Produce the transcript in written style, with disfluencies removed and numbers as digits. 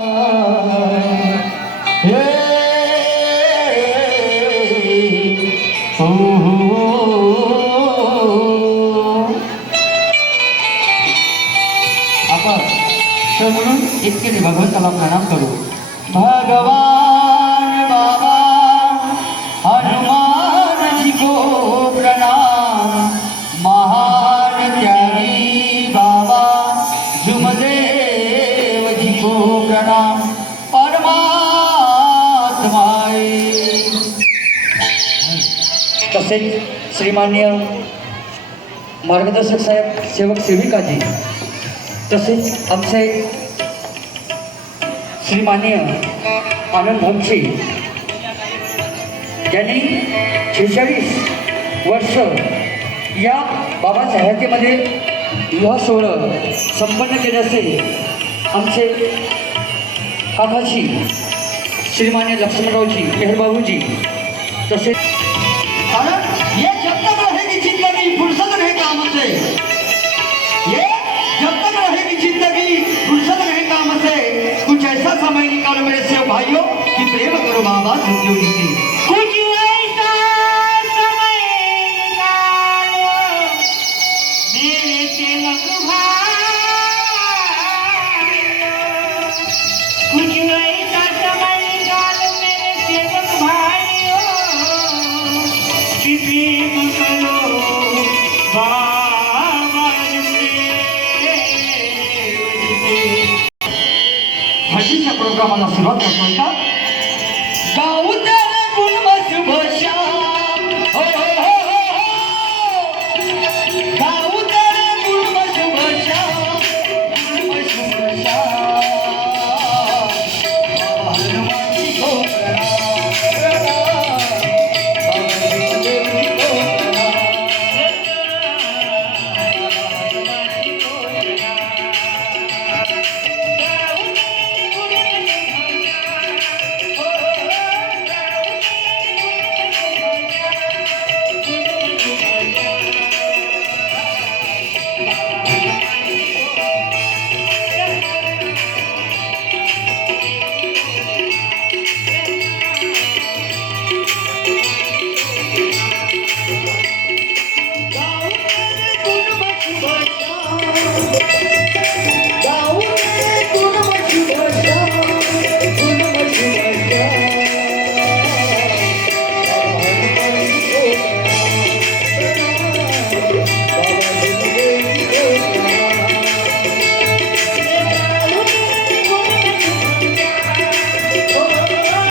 आपण म्हणून इतके भगवंताला प्रणाम करू. भगवान बाबा हनुमान जी को प्रणाम. महान त्यागी बाबा जुमदेव जी को प्रणाम. परमात्माए. तसेच श्रीमान्य मार्गदर्शक साहेब सेवक सेविकाजी, तसेच आमचे श्रीमान्य आनंद भमशी यांनी 46 वर्ष या बाबाच्या हयातीमध्ये विवाह सोहळा संपन्न केल्याचे आमचे काकाजी श्रीमान्य लक्ष्मणरावजी मेहरबाबूजी, तसेच ये जब तक रहेगी जिंदगी फुर्सत रहे काम से, ये जब तक रहेगी जिंदगी फुर्सत रहे काम से, कुछ ऐसा समय निकालो मेरे सेव भाइयों कि प्रेम करो बाबा जिंदगी की. कुछ ऐसा समय निकालो मेरे सेवक भाइयों, कुछ ऐसा समय निकालो मेरे सेवक भाइयों कि प्रेम करो बाबा हळदीच्या प्रोग्रामाला सुरुवात करतोय का?